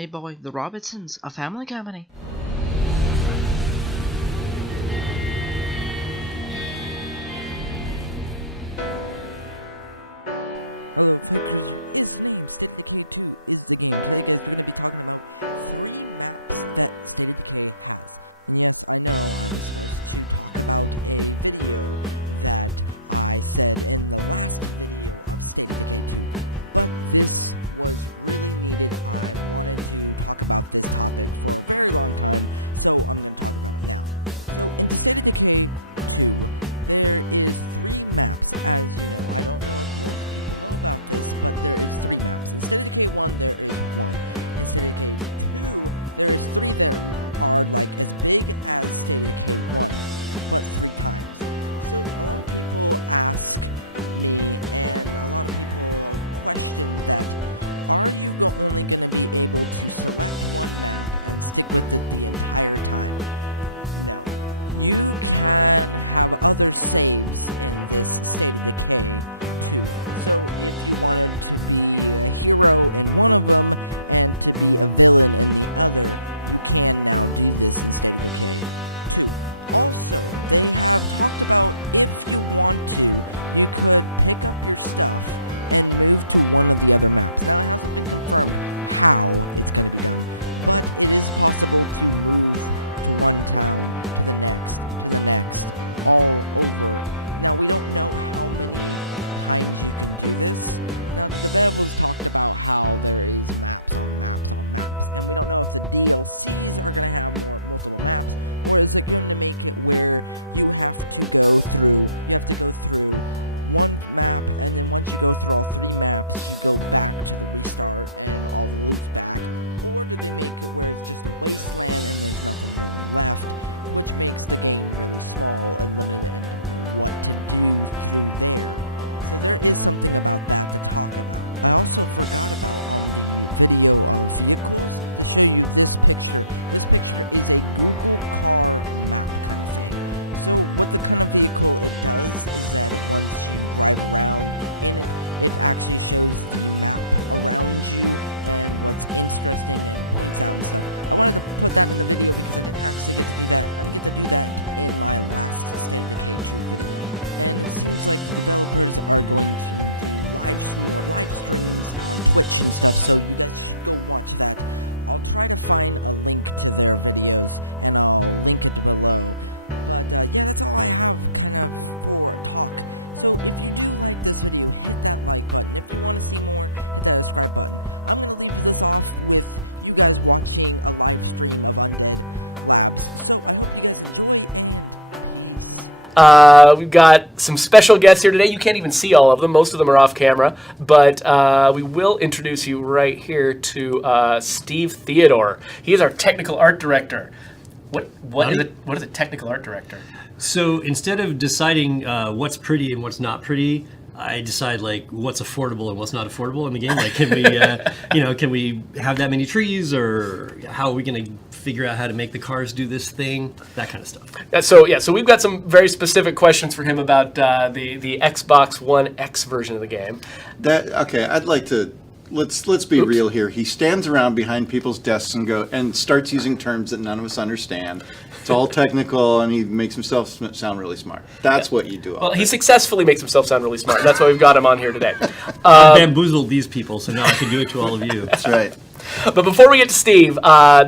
Hey boy, the Robinsons, a family company. We've got some special guests here today. You can't even see all of them. Most of them are off camera. But we will introduce you right here to Steve Theodore. He is our technical art director. What is a technical art director? So instead of deciding what's pretty and what's not pretty, I decide like what's affordable and what's not affordable in the game. Like, can we, can we have that many trees, or how are we going to figure out how to make the cars do this thing? That kind of stuff. So we've got some very specific questions for him about the Xbox One X version of the game. I'd like to let's be real here. He stands around behind people's desks and starts using terms that none of us understand. It's all technical, and he makes himself sound really smart. That's what you do. Well, he successfully makes himself sound really smart. That's why we've got him on here today. I bamboozled these people, so now I can do it to all of you. That's right. But before we get to Steve,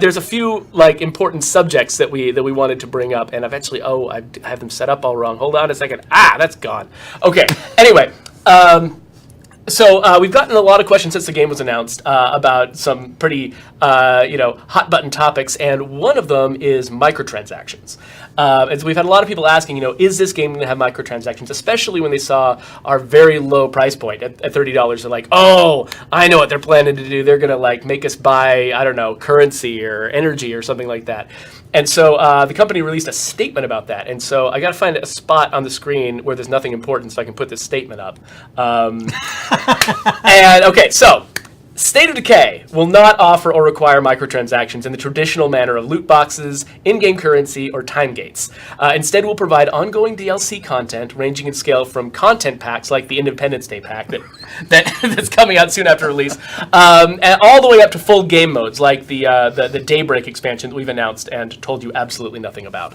there's a few important subjects that we wanted to bring up, and I've actually I have them set up all wrong. Hold on a second. That's gone. Okay. Anyway. So we've gotten a lot of questions since the game was announced about some pretty, hot button topics, and one of them is microtransactions. And so we've had a lot of people asking, is this game going to have microtransactions, especially when they saw our very low price point at $30. They're like, oh, I know what they're planning to do. They're going to make us buy, I don't know, currency or energy or something like that. And so the company released a statement about that. And so I got to find a spot on the screen where there's nothing important so I can put this statement up. And okay, so State of Decay will not offer or require microtransactions in the traditional manner of loot boxes, in-game currency, or time gates. Instead, will provide ongoing DLC content ranging in scale from content packs like the Independence Day pack that's coming out soon after release, and all the way up to full game modes like the Daybreak expansion that we've announced and told you absolutely nothing about.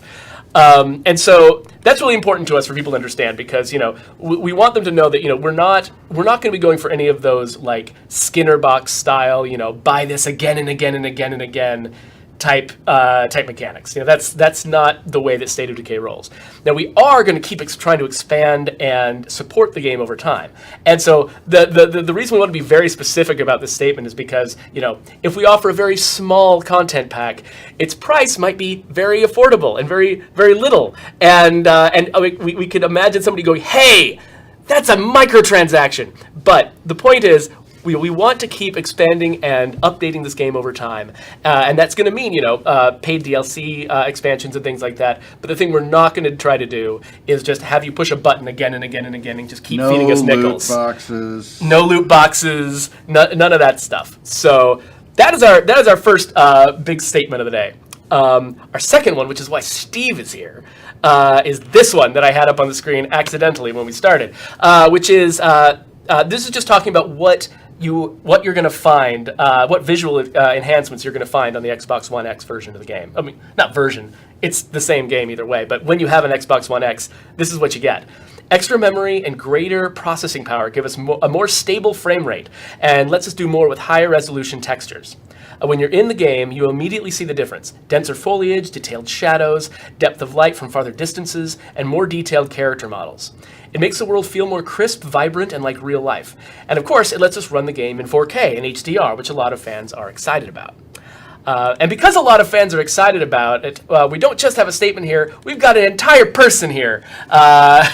And so that's really important to us for people to understand because, we want them to know that, we're not going to be going for any of those like Skinner box style, buy this again and again and again and again type mechanics. That's not the way that State of Decay rolls. Now we are going to keep trying to expand and support the game over time. And so the reason we want to be very specific about this statement is because if we offer a very small content pack, its price might be very affordable and very very little. And we could imagine somebody going, "Hey, that's a microtransaction." But the point is, we want to keep expanding and updating this game over time. And that's going to mean, paid DLC expansions and things like that. But the thing we're not going to try to do is just have you push a button again and again and again and just keep feeding us nickels. No loot boxes, none of that stuff. So that is our first big statement of the day. Our second one, which is why Steve is here, is this one that I had up on the screen accidentally when we started, which is this is just talking about what you're going to find, what visual enhancements you're going to find on the Xbox One X version of the game. I mean, not version, it's the same game either way, but when you have an Xbox One X, this is what you get. Extra memory and greater processing power give us a more stable frame rate and lets us do more with higher resolution textures. When you're in the game, you immediately see the difference. Denser foliage, detailed shadows, depth of light from farther distances, and more detailed character models. It makes the world feel more crisp, vibrant, and like real life. And of course, it lets us run the game in 4K and HDR, which a lot of fans are excited about. And because a lot of fans are excited about it, we don't just have a statement here, we've got an entire person here,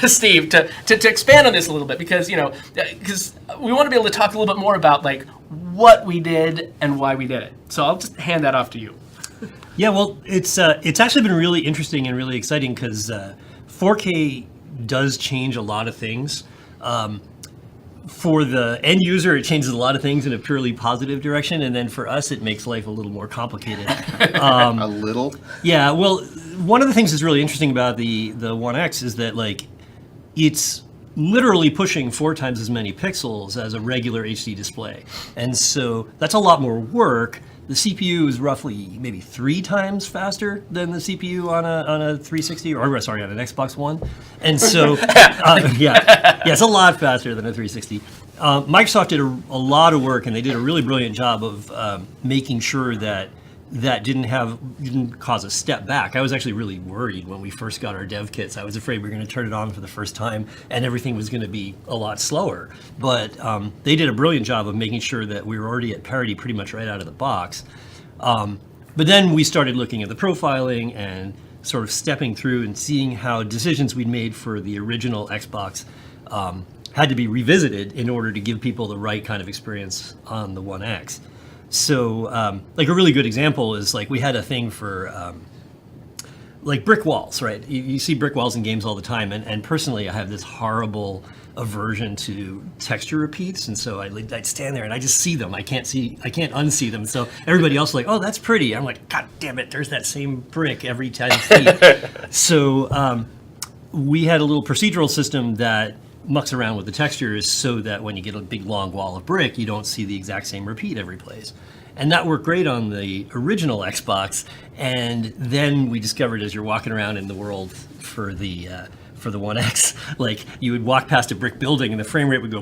Steve, to expand on this a little bit, because we want to be able to talk a little bit more about like what we did and why we did it. So I'll just hand that off to you. Yeah, well, it's actually been really interesting and really exciting because 4K does change a lot of things. For the end user, it changes a lot of things in a purely positive direction, and then for us, it makes life a little more complicated. A little? Yeah, well, one of the things that's really interesting about the One X is that like it's literally pushing 4 times as many pixels as a regular HD display, and so that's a lot more work. The CPU is roughly maybe 3 times faster than the CPU on a 360, or sorry, on an Xbox One. And so, it's a lot faster than a 360. Microsoft did a lot of work, and they did a really brilliant job of making sure that didn't cause a step back. I was actually really worried when we first got our dev kits. I was afraid we were going to turn it on for the first time and everything was going to be a lot slower. But they did a brilliant job of making sure that we were already at parity pretty much right out of the box. But then we started looking at the profiling and sort of stepping through and seeing how decisions we'd made for the original Xbox had to be revisited in order to give people the right kind of experience on the One X. So, like a really good example is like we had a thing for like brick walls, right? You see brick walls in games all the time, and personally, I have this horrible aversion to texture repeats, and so I'd stand there and I just see them. I can't unsee them. So everybody else is like, oh, that's pretty. I'm like, God damn it, there's that same brick every 10 feet. So we had a little procedural system that mucks around with the textures so that when you get a big long wall of brick, you don't see the exact same repeat every place. And that worked great on the original Xbox. And then we discovered as you're walking around in the world for the One X, like you would walk past a brick building and the frame rate would go